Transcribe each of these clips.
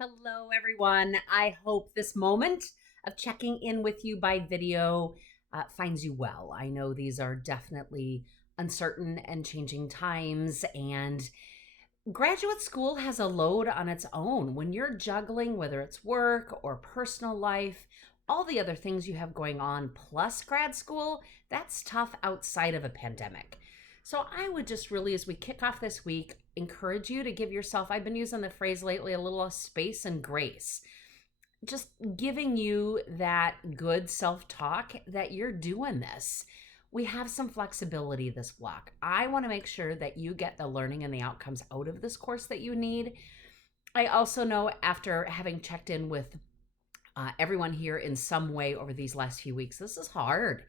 Hello, everyone. I hope this moment of checking in with you by video finds you well. I know these are definitely uncertain and changing times, and graduate school has a load on its own. When you're juggling, whether it's work or personal life, all the other things you have going on, plus grad school, that's tough outside of a pandemic. So I would just really, as we kick off this week, encourage you to give yourself, I've been using the phrase lately, a little space and grace. Just giving you that good self talk that you're doing this. We have some flexibility this block. I want to make sure that you get the learning and the outcomes out of this course that you need. I also know, after having checked in with everyone here in some way over these last few weeks, this is hard.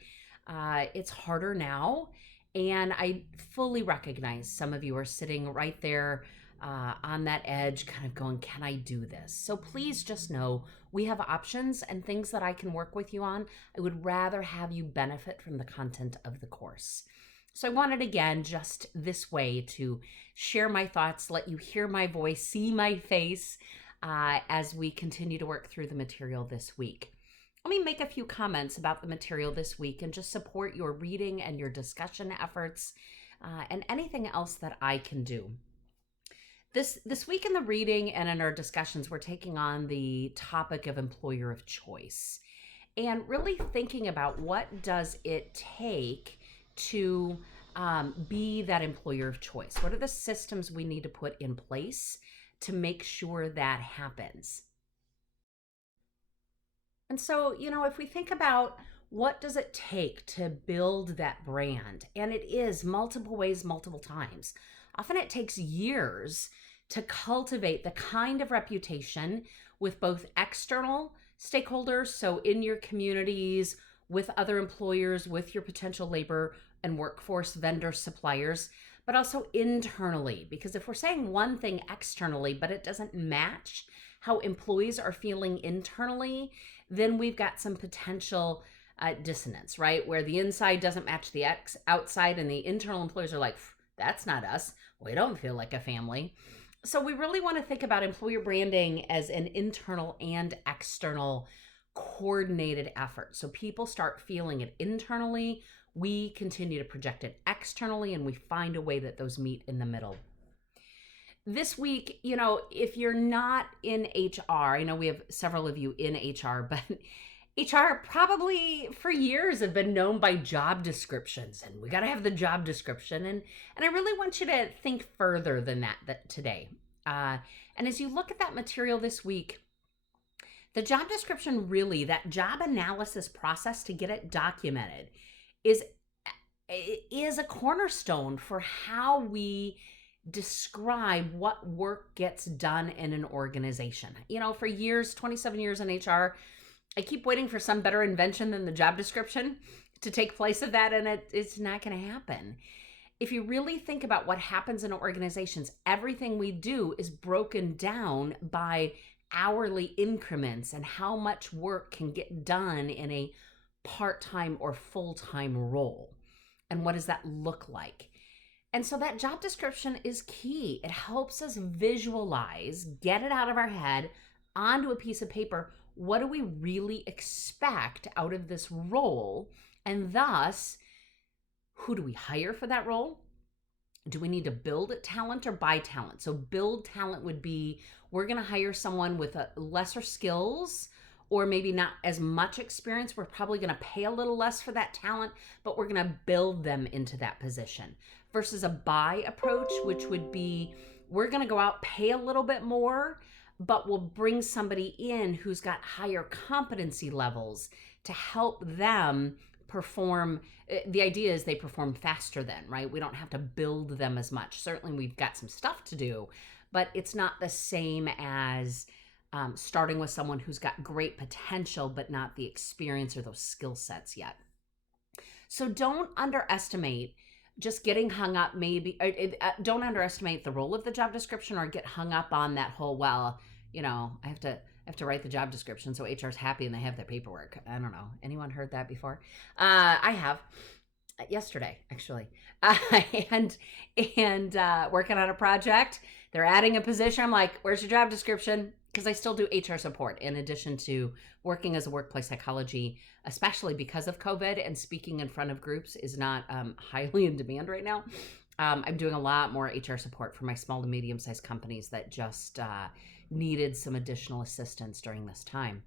It's harder now. And I fully recognize some of you are sitting right there on that edge, kind of going, can I do this? So please just know we have options and things that I can work with you on. I would rather have you benefit from the content of the course. So I wanted, again, just this way to share my thoughts, let you hear my voice, see my face as we continue to work through the material this week. Let me make a few comments about the material this week and just support your reading and your discussion efforts and anything else that I can do. This week in the reading and in our discussions, we're taking on the topic of employer of choice and really thinking about what does it take to be that employer of choice. What are the systems we need to put in place to make sure that happens? And so, if we think about what does it take to build that brand, and it is multiple ways, multiple times. Often it takes years to cultivate the kind of reputation with both external stakeholders, so in your communities, with other employers, with your potential labor and workforce vendors, suppliers, but also internally. Because if we're saying one thing externally, but it doesn't match how employees are feeling internally, then we've got some potential dissonance, right? Where the inside doesn't match the outside, and the internal employees are like, that's not us. We don't feel like a family. So we really want to think about employer branding as an internal and external coordinated effort. So people start feeling it internally. We continue to project it externally, and we find a way that those meet in the middle. This week, if you're not in HR, I know we have several of you in HR, but HR probably for years have been known by job descriptions, and we got to have the job description. And I really want you to think further than that today. And as you look at that material this week, the job description, really, that job analysis process to get it documented is a cornerstone for how we describe what work gets done in an organization. For years, 27 years in HR, I keep waiting for some better invention than the job description to take place of that, and it's not going to happen. If you really think about what happens in organizations, everything we do is broken down by hourly increments and how much work can get done in a part-time or full-time role. And what does that look like? And so that job description is key. It helps us visualize, get it out of our head onto a piece of paper. What do we really expect out of this role? And thus, who do we hire for that role? Do we need to build talent or buy talent? So build talent would be, we're going to hire someone with lesser skills or maybe not as much experience. We're probably going to pay a little less for that talent, but we're going to build them into that position. Versus a buy approach, which would be, we're going to go out, pay a little bit more, but we'll bring somebody in who's got higher competency levels to help them perform. The idea is they perform faster then, right? We don't have to build them as much. Certainly we've got some stuff to do, but it's not the same as starting with someone who's got great potential, but not the experience or those skill sets yet. So don't underestimate just getting hung up, don't underestimate the role of the job description or get hung up on that whole, I have to write the job description so HR's happy and they have their paperwork. I don't know. Anyone heard that before? I have. Yesterday, actually. And working on a project. They're adding a position. I'm like, where's your job description? because I still do HR support in addition to working as a workplace psychology, especially because of COVID, and speaking in front of groups is not highly in demand right now. I'm doing a lot more HR support for my small to medium-sized companies that just needed some additional assistance during this time,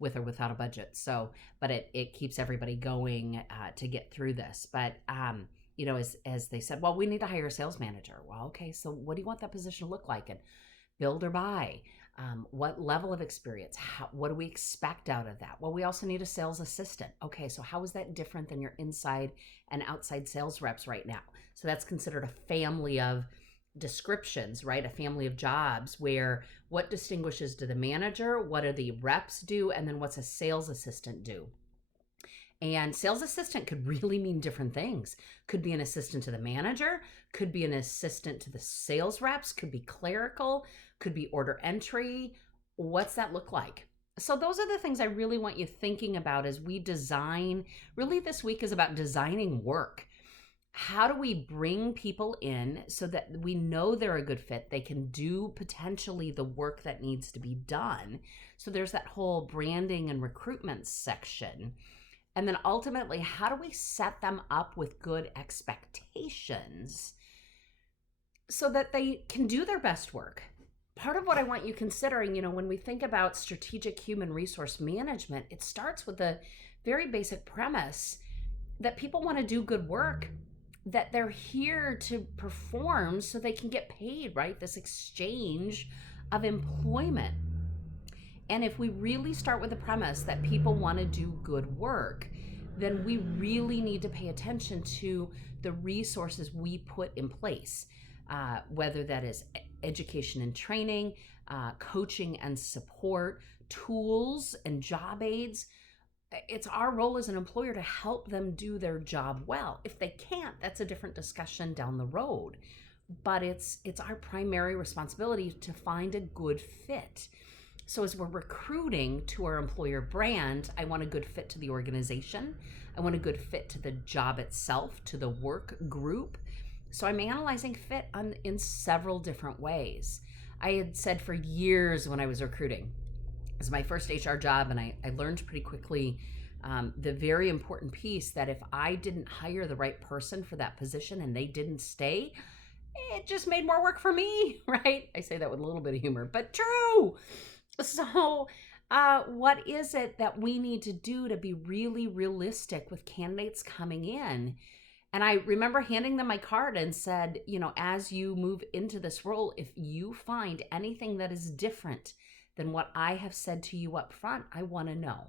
with or without a budget. So, but it keeps everybody going to get through this. But as they said, well, we need to hire a sales manager. Well, okay, so what do you want that position to look like? And build or buy? What level of experience? What do we expect out of that? Well, we also need a sales assistant. Okay, so how is that different than your inside and outside sales reps right now? So that's considered a family of descriptions, right? A family of jobs where what distinguishes to the manager, what do the reps do, and then what's a sales assistant do? And sales assistant could really mean different things. Could be an assistant to the manager, could be an assistant to the sales reps, could be clerical, could be order entry. What's that look like? So those are the things I really want you thinking about as we design. Really, this week is about designing work. How do we bring people in so that we know they're a good fit? They can do potentially the work that needs to be done. So there's that whole branding and recruitment section. And then ultimately, how do we set them up with good expectations so that they can do their best work? Part of what I want you considering, when we think about strategic human resource management, it starts with the very basic premise that people want to do good work, that they're here to perform so they can get paid, right? This exchange of employment. And if we really start with the premise that people want to do good work, then we really need to pay attention to the resources we put in place, whether that is education and training, coaching and support, tools and job aids. It's our role as an employer to help them do their job well. If they can't, that's a different discussion down the road. But it's our primary responsibility to find a good fit. So as we're recruiting to our employer brand, I want a good fit to the organization. I want a good fit to the job itself, to the work group. So I'm analyzing fit in several different ways. I had said for years when I was recruiting, it was my first HR job, and I learned pretty quickly the very important piece that if I didn't hire the right person for that position and they didn't stay, it just made more work for me, right? I say that with a little bit of humor, but true. So what is it that we need to do to be really realistic with candidates coming in? And I remember handing them my card and said, as you move into this role, if you find anything that is different than what I have said to you up front, I want to know.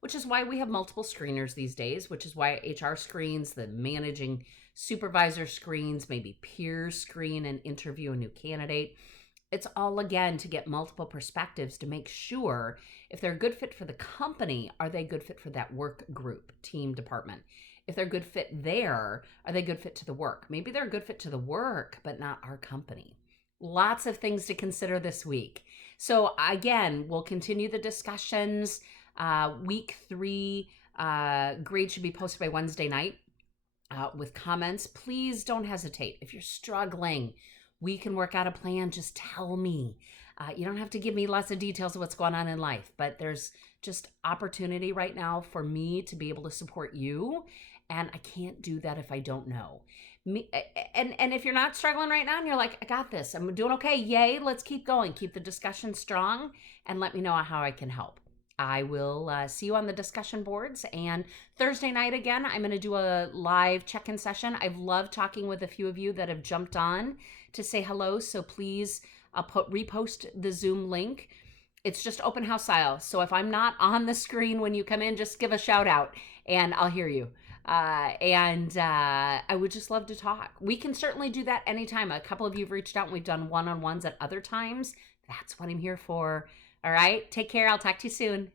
Which is why we have multiple screeners these days, which is why HR screens, the managing supervisor screens, maybe peers screen and interview a new candidate. It's all, again, to get multiple perspectives to make sure if they're a good fit for the company, are they a good fit for that work group, team, department? If they're a good fit there, are they a good fit to the work? Maybe they're a good fit to the work, but not our company. Lots of things to consider this week. So again, we'll continue the discussions. Week 3 grade should be posted by Wednesday night with comments. Please don't hesitate. If you're struggling, we can work out a plan. Just tell me. You don't have to give me lots of details of what's going on in life, but there's just opportunity right now for me to be able to support you. And I can't do that if I don't know. And if you're not struggling right now and you're like, I got this, I'm doing okay, yay, let's keep going. Keep the discussion strong and let me know how I can help. I will see you on the discussion boards. And Thursday night, again, I'm going to do a live check-in session. I've loved talking with a few of you that have jumped on to say hello. So please, I'll repost the Zoom link. It's just open house style. So if I'm not on the screen when you come in, just give a shout out and I'll hear you. I would just love to talk. We can certainly do that anytime. A couple of you have reached out and we've done one-on-ones at other times. That's what I'm here for. All right. Take care. I'll talk to you soon.